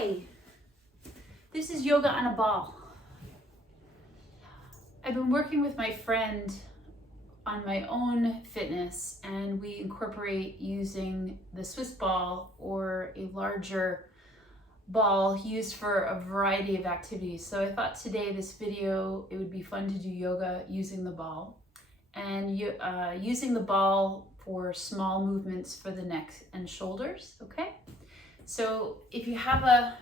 Hi, this is Yoga on a Ball. I've been working with my friend on my own fitness, and we incorporate using the Swiss ball or a larger ball used for a variety of activities. So I thought today this video, it would be fun to do yoga using the ball and using the ball for small movements for the neck and shoulders, okay? So if you have a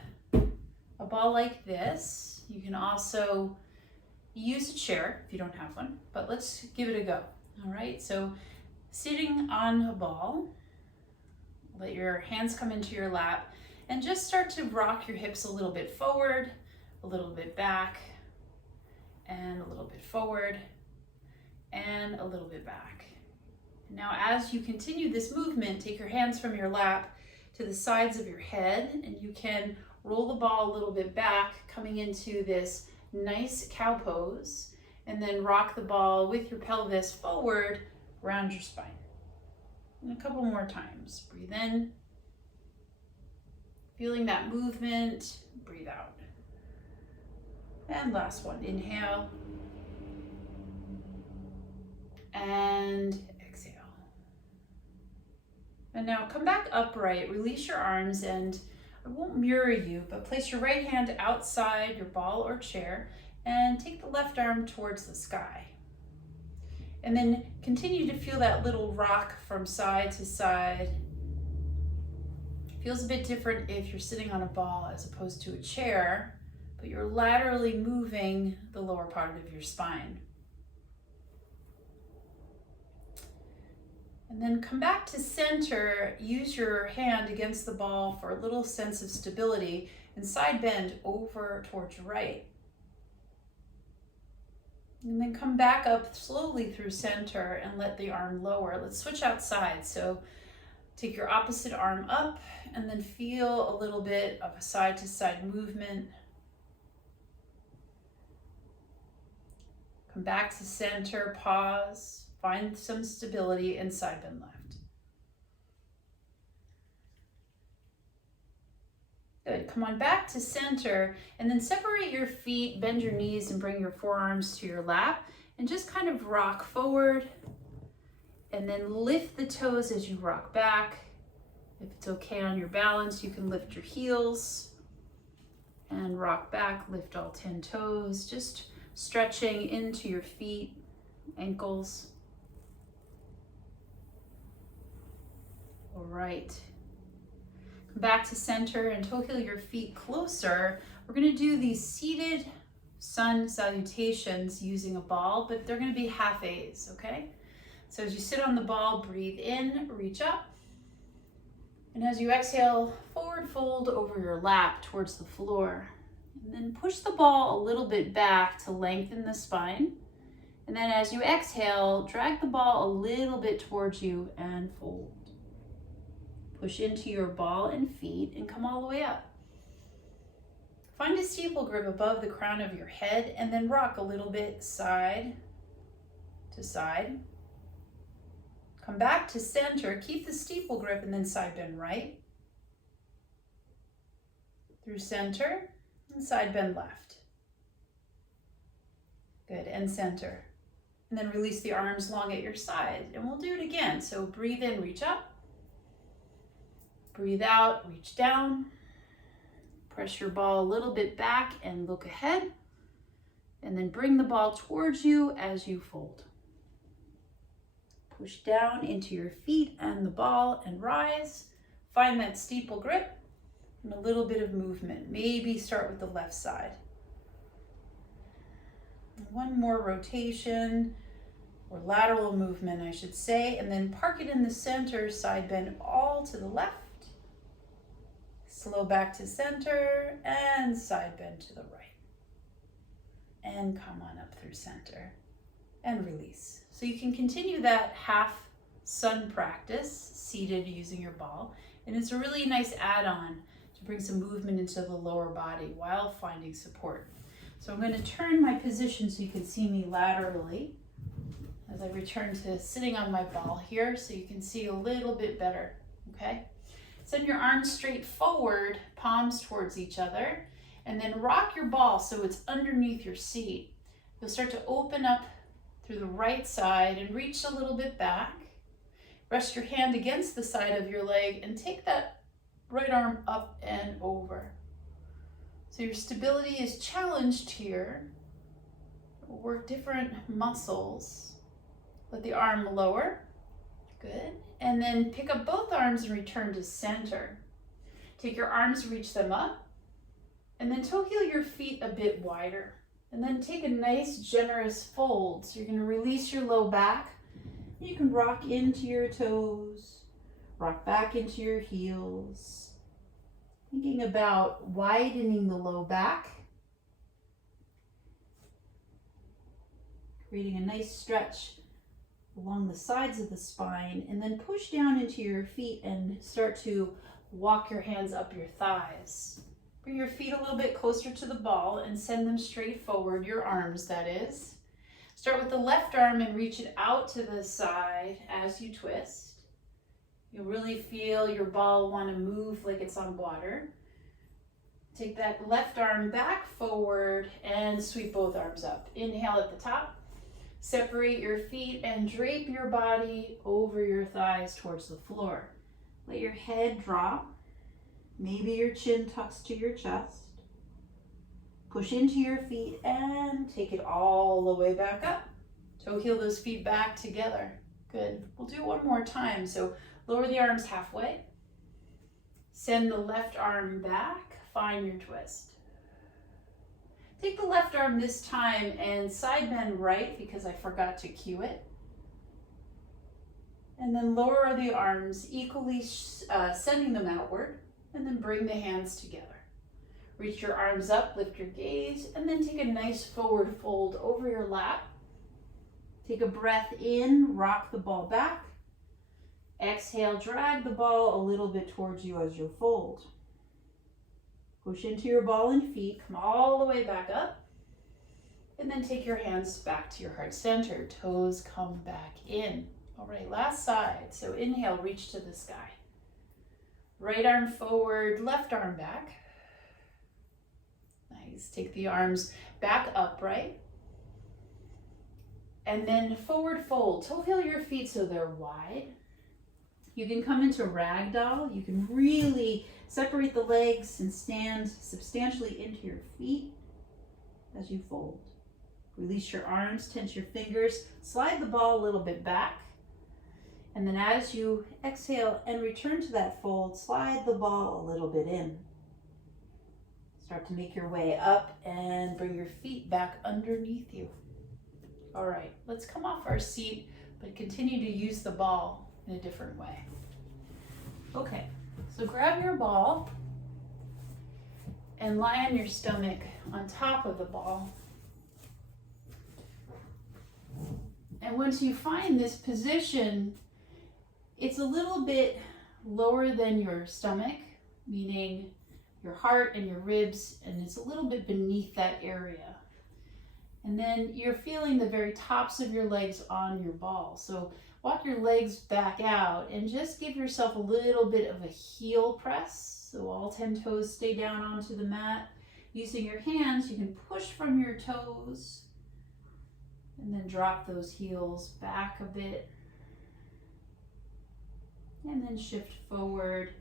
ball like this, you can also use a chair if you don't have one, but let's give it a go. All right, so sitting on a ball, let your hands come into your lap and just start to rock your hips a little bit forward, a little bit back, and a little bit forward, and a little bit back. Now, as you continue this movement, take your hands from your lap to the sides of your head, and you can roll the ball a little bit back, coming into this nice cow pose, and then rock the ball with your pelvis forward around your spine. And a couple more times. Breathe in, feeling that movement, breathe out. And last one, inhale, and exhale. And now come back upright, release your arms, and I won't mirror you, but place your right hand outside your ball or chair and take the left arm towards the sky. And then continue to feel that little rock from side to side. Feels a bit different if you're sitting on a ball as opposed to a chair, but you're laterally moving the lower part of your spine. And then come back to center, use your hand against the ball for a little sense of stability, and side bend over towards your right. And then come back up slowly through center and let the arm lower. Let's switch outside. So take your opposite arm up and then feel a little bit of a side to side movement. Come back to center, pause. Find some stability and side bend left. Good, come on back to center and then separate your feet, bend your knees and bring your forearms to your lap and just kind of rock forward and then lift the toes as you rock back. If it's okay on your balance, you can lift your heels and rock back, lift all 10 toes, just stretching into your feet, ankles. All right, come back to center and toe heel your feet closer. We're gonna do these seated sun salutations using a ball, but they're gonna be half A's, okay? So as you sit on the ball, breathe in, reach up. And as you exhale, forward fold over your lap towards the floor. And then push the ball a little bit back to lengthen the spine. And then as you exhale, drag the ball a little bit towards you and fold. Push into your ball and feet and come all the way up. Find a steeple grip above the crown of your head and then rock a little bit side to side. Come back to center, keep the steeple grip and then side bend right. Through center and side bend left. Good, and center. And then release the arms long at your side and we'll do it again. So breathe in, reach up. Breathe out, reach down. Press your ball a little bit back and look ahead. And then bring the ball towards you as you fold. Push down into your feet and the ball and rise. Find that steeple grip and a little bit of movement. Maybe start with the left side. One more rotation or lateral movement, I should say, and then park it in the center, side bend all to the left. Slow back to center and side bend to the right. And come on up through center and release. So you can continue that half sun practice seated using your ball. And it's a really nice add-on to bring some movement into the lower body while finding support. So I'm going to turn my position so you can see me laterally as I return to sitting on my ball here so you can see a little bit better, okay? Send your arms straight forward, palms towards each other, and then rock your ball so it's underneath your seat. You'll start to open up through the right side and reach a little bit back. Rest your hand against the side of your leg and take that right arm up and over. So your stability is challenged here. Work different muscles. Let the arm lower. Good. And then pick up both arms and return to center. Take your arms, reach them up, and then toe heel your feet a bit wider. And then take a nice generous fold. So you're going to release your low back. You can rock into your toes, rock back into your heels. Thinking about widening the low back. Creating a nice stretch along the sides of the spine, and then push down into your feet and start to walk your hands up your thighs. Bring your feet a little bit closer to the ball and send them straight forward, your arms that is. Start with the left arm and reach it out to the side as you twist. You'll really feel your ball want to move like it's on water. Take that left arm back forward and sweep both arms up. Inhale at the top. Separate your feet and drape your body over your thighs towards the floor. Let your head drop. Maybe your chin tucks to your chest. Push into your feet and take it all the way back up. Toe heel those feet back together. Good. We'll do it one more time. So lower the arms halfway. Send the left arm back. Find your twist. Take the left arm this time and side bend right because I forgot to cue it. And then lower the arms equally, sending them outward, and then bring the hands together. Reach your arms up, lift your gaze, and then take a nice forward fold over your lap. Take a breath in, rock the ball back. Exhale, drag the ball a little bit towards you as you fold. Push into your ball and feet, come all the way back up, and then take your hands back to your heart center. Toes come back in. All right, last side. So inhale, reach to the sky. Right arm forward, left arm back. Nice. Take the arms back upright. And then forward fold. Toe heel your feet so they're wide. You can come into ragdoll. You can really separate the legs and stand substantially into your feet as you fold. Release your arms, tense your fingers, slide the ball a little bit back. And then as you exhale and return to that fold, slide the ball a little bit in. Start to make your way up and bring your feet back underneath you. All right, let's come off our seat, but continue to use the ball in a different way. Okay, so grab your ball and lie on your stomach on top of the ball. And once you find this position, it's a little bit lower than your stomach, meaning your heart and your ribs, and it's a little bit beneath that area. And then you're feeling the very tops of your legs on your ball. So walk your legs back out and just give yourself a little bit of a heel press. So all 10 toes stay down onto the mat. Using your hands, you can push from your toes and then drop those heels back a bit. And then shift forward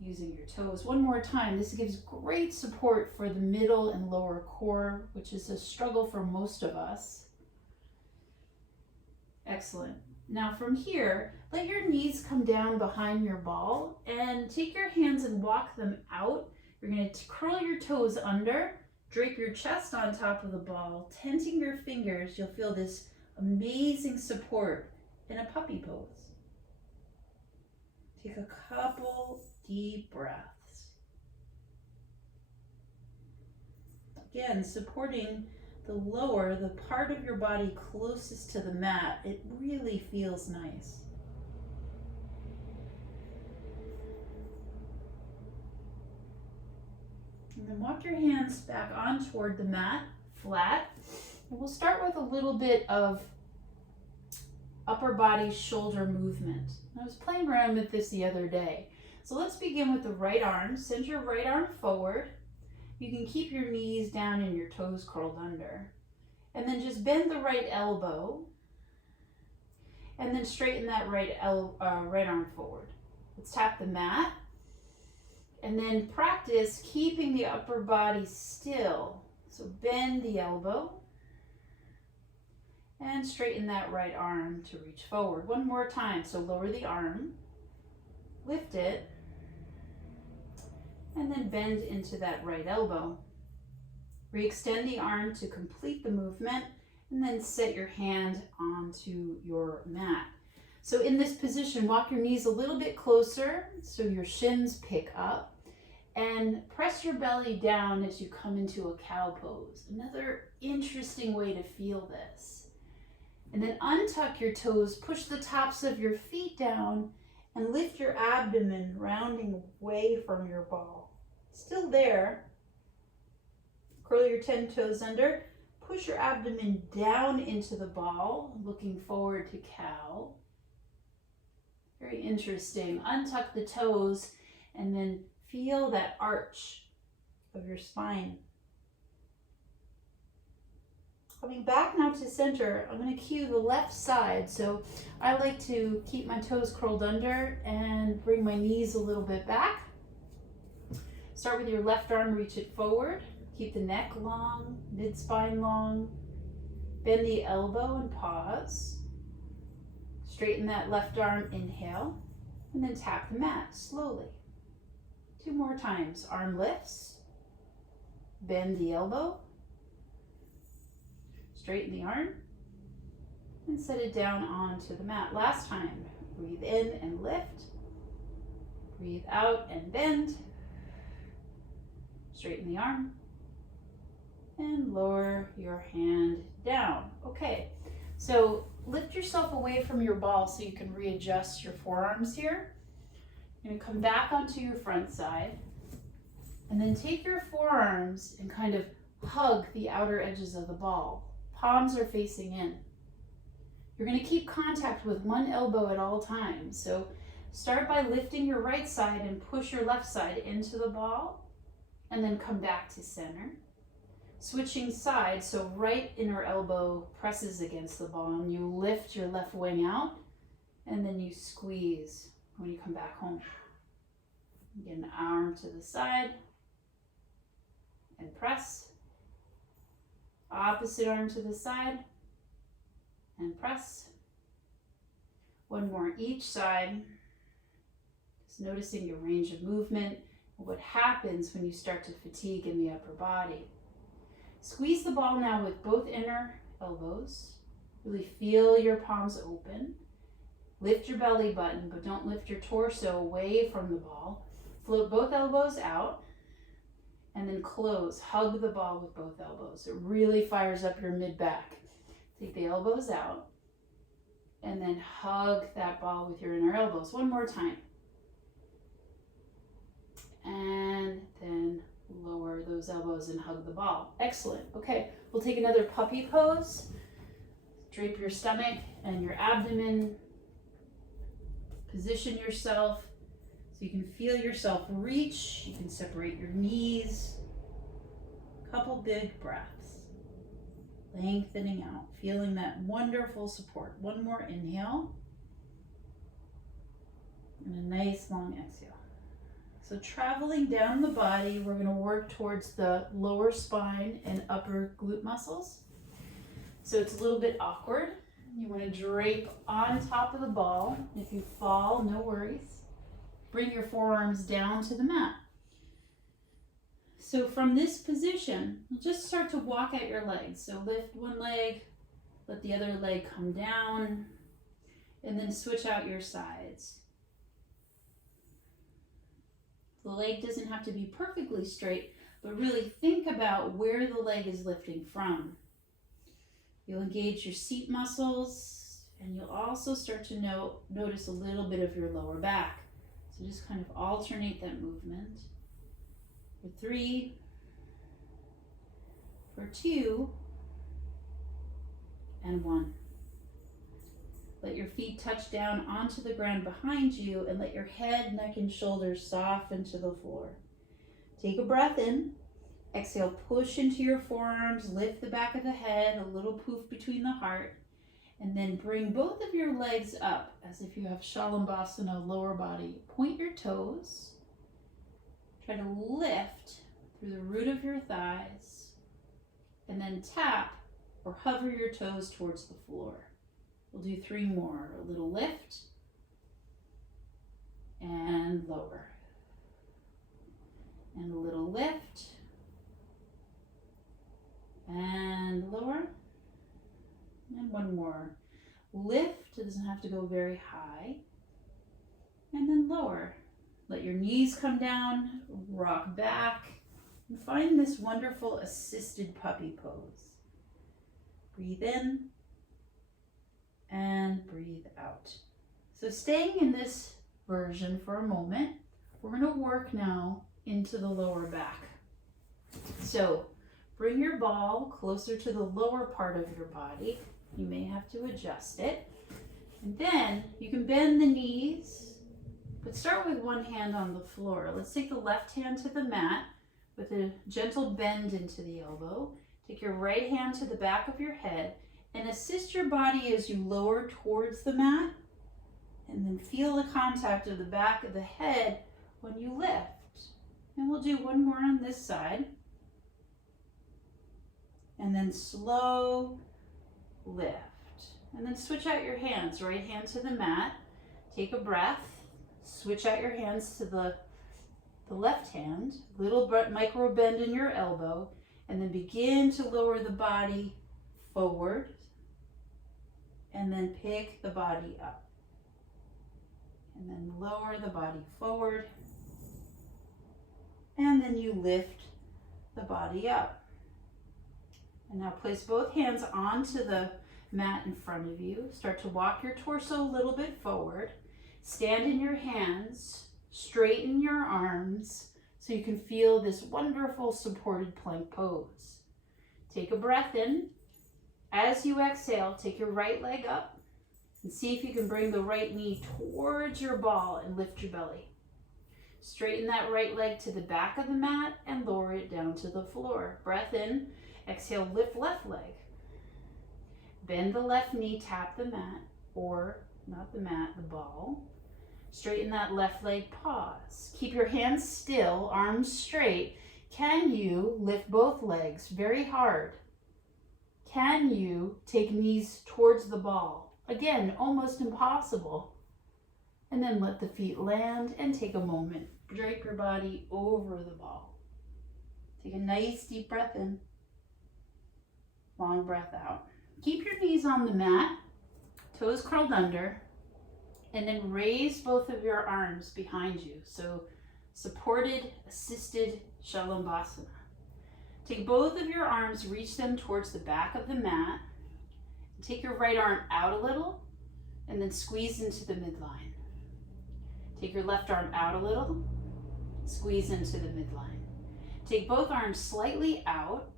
using your toes. One more time. This gives great support for the middle and lower core, which is a struggle for most of us. Excellent. Now from here, let your knees come down behind your ball and take your hands and walk them out. You're going to curl your toes under, drape your chest on top of the ball, tensing your fingers. You'll feel this amazing support in a puppy pose. Take a couple deep breaths. Again, supporting the lower, the part of your body closest to the mat. It really feels nice. And then walk your hands back on toward the mat, flat. And we'll start with a little bit of upper body shoulder movement. I was playing around with this the other day. So let's begin with the right arm. Send your right arm forward. You can keep your knees down and your toes curled under. And then just bend the right elbow. And then straighten that right arm forward. Let's tap the mat. And then practice keeping the upper body still. So bend the elbow. And straighten that right arm to reach forward. One more time. So lower the arm. Lift it. And then bend into that right elbow. Re-extend the arm to complete the movement, and then set your hand onto your mat. So in this position, walk your knees a little bit closer so your shins pick up, and press your belly down as you come into a cow pose. Another interesting way to feel this. And then untuck your toes, push the tops of your feet down, and lift your abdomen, rounding away from your ball. Still there. Curl your 10 toes under. Push your abdomen down into the ball, looking forward to cow. Very interesting. Untuck the toes and then feel that arch of your spine. Coming back now to center, I'm going to cue the left side. So I like to keep my toes curled under and bring my knees a little bit back. Start with your left arm, reach it forward. Keep the neck long, mid-spine long. Bend the elbow and pause. Straighten that left arm, inhale, and then tap the mat slowly. 2 more times. Arm lifts. Bend the elbow. Straighten the arm. And set it down onto the mat. Last time. Breathe in and lift. Breathe out and bend. Straighten the arm. And lower your hand down. Okay, so lift yourself away from your ball so you can readjust your forearms here. You're going to come back onto your front side. And then take your forearms and kind of hug the outer edges of the ball. Palms are facing in. You're going to keep contact with one elbow at all times. So start by lifting your right side and push your left side into the ball. And then come back to center. Switching sides, so right inner elbow presses against the ball and you lift your left wing out and then you squeeze when you come back home. Get an arm to the side and press. Opposite arm to the side and press. One more each side. Just noticing your range of movement. What happens when you start to fatigue in the upper body. Squeeze the ball now with both inner elbows. Really feel your palms open. Lift your belly button, but don't lift your torso away from the ball. Float both elbows out and then close. Hug the ball with both elbows. It really fires up your mid-back. Take the elbows out and then hug that ball with your inner elbows. One more time. And then lower those elbows and hug the ball. Excellent. Okay, we'll take another puppy pose. Drape your stomach and your abdomen. Position yourself so you can feel yourself reach. You can separate your knees. Couple big breaths. Lengthening out, feeling that wonderful support. One more inhale. And a nice long exhale. So traveling down the body, we're going to work towards the lower spine and upper glute muscles. So it's a little bit awkward. You want to drape on top of the ball. If you fall, no worries. Bring your forearms down to the mat. So from this position, you'll just start to walk out your legs. So lift one leg, let the other leg come down, and then switch out your sides. The leg doesn't have to be perfectly straight, but really think about where the leg is lifting from. You'll engage your seat muscles, and you'll also start to notice a little bit of your lower back. So just kind of alternate that movement. For 3, for 2, and 1. Let your feet touch down onto the ground behind you and let your head, neck, and shoulders soften to the floor. Take a breath in. Exhale, push into your forearms, lift the back of the head, a little poof between the heart, and then bring both of your legs up as if you have Shalabhasana, lower body. Point your toes. Try to lift through the root of your thighs, and then tap or hover your toes towards the floor. We'll do 3 more. A little lift and lower. And a little lift and lower. And 1 more. Lift, it doesn't have to go very high. And then lower. Let your knees come down, rock back, and find this wonderful assisted puppy pose. Breathe in and breathe out. So staying in this version for a moment, we're going to work now into the lower back. So bring your ball closer to the lower part of your body. You may have to adjust it. And then you can bend the knees, but start with one hand on the floor. Let's take the left hand to the mat with a gentle bend into the elbow. Take your right hand to the back of your head and assist your body as you lower towards the mat, and then feel the contact of the back of the head when you lift. And we'll do 1 more on this side. And then slow lift. And then switch out your hands. Right hand to the mat. Take a breath. Switch out your hands to the left hand. Little micro bend in your elbow. And then begin to lower the body forward. And then pick the body up. And then lower the body forward. And then you lift the body up. And now place both hands onto the mat in front of you. Start to walk your torso a little bit forward. Stand in your hands. Straighten your arms so you can feel this wonderful supported plank pose. Take a breath in. As you exhale, take your right leg up and see if you can bring the right knee towards your ball and lift your belly. Straighten that right leg to the back of the mat and lower it down to the floor. Breath in. Exhale, lift left leg. Bend the left knee, tap the mat, or not the mat, the ball. Straighten that left leg, pause. Keep your hands still, arms straight. Can you lift both legs very hard? Can you take knees towards the ball? Again, almost impossible. And then let the feet land and take a moment. Drape your body over the ball. Take a nice deep breath in. Long breath out. Keep your knees on the mat, toes curled under, and then raise both of your arms behind you. So supported, assisted Shalabhasana. Take both of your arms, reach them towards the back of the mat. Take your right arm out a little and then squeeze into the midline. Take your left arm out a little, squeeze into the midline. Take both arms slightly out,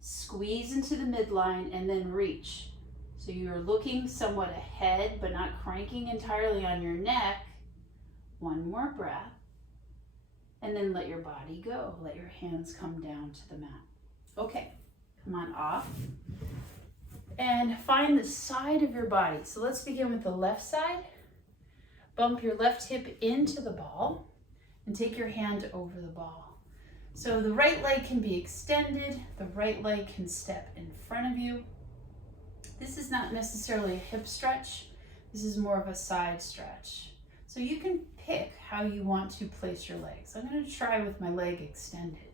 squeeze into the midline, and then reach. So you're looking somewhat ahead, but not cranking entirely on your neck. 1 more breath. And then let your body go. Let your hands come down to the mat. Okay, come on off. And find the side of your body. So let's begin with the left side. Bump your left hip into the ball and take your hand over the ball. So the right leg can be extended. The right leg can step in front of you. This is not necessarily a hip stretch. This is more of a side stretch. So you can pick how you want to place your legs. I'm going to try with my leg extended.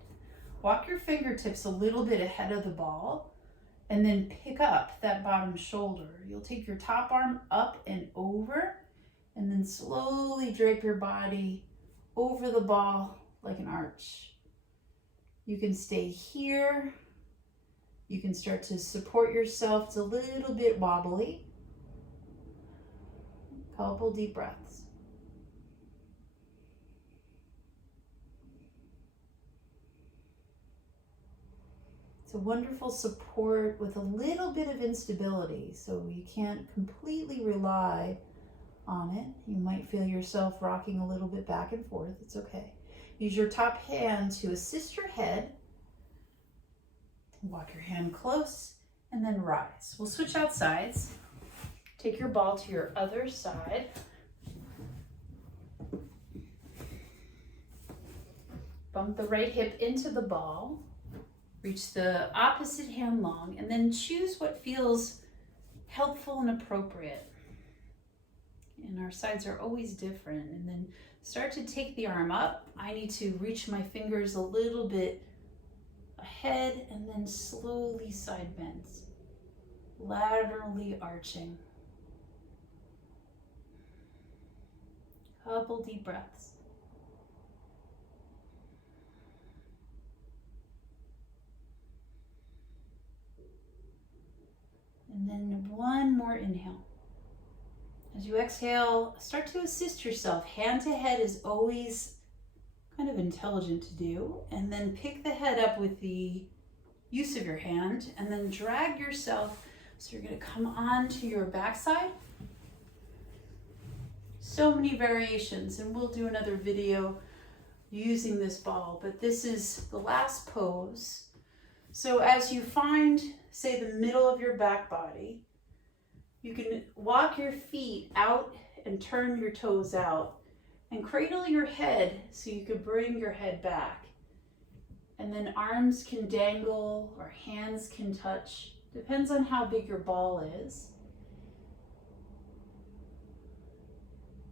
Walk your fingertips a little bit ahead of the ball and then pick up that bottom shoulder. You'll take your top arm up and over and then slowly drape your body over the ball like an arch. You can stay here. You can start to support yourself. It's a little bit wobbly. Couple deep breaths. It's a wonderful support with a little bit of instability, so you can't completely rely on it. You might feel yourself rocking a little bit back and forth. It's okay. Use your top hand to assist your head. Walk your hand close and then rise. We'll switch out sides. Take your ball to your other side. Bump the right hip into the ball. Reach the opposite hand long, and then choose what feels helpful and appropriate. And our sides are always different. And then start to take the arm up. I need to reach my fingers a little bit ahead, and then slowly side bends, laterally arching. Couple deep breaths. And then one more inhale. As you exhale, start to assist yourself. Hand to head is always kind of intelligent to do. And then pick the head up with the use of your hand, and then drag yourself. So you're going to come onto your backside. So many variations, and we'll do another video using this ball, but this is the last pose. So as you find, say, the middle of your back body, you can walk your feet out and turn your toes out and cradle your head so you can bring your head back. And then arms can dangle or hands can touch. Depends on how big your ball is.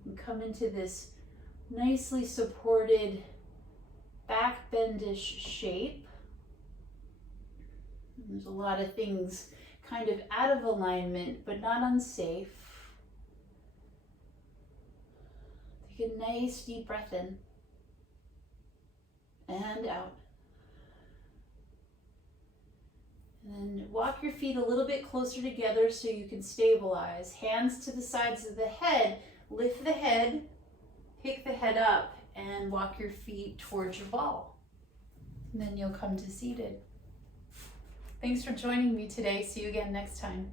And come into this nicely supported back bendish shape. There's a lot of things kind of out of alignment, but not unsafe. Take a nice deep breath in and out. And then walk your feet a little bit closer together so you can stabilize. Hands to the sides of the head. Lift the head, pick the head up, and walk your feet towards your ball. And then you'll come to seated. Thanks for joining me today. See you again next time.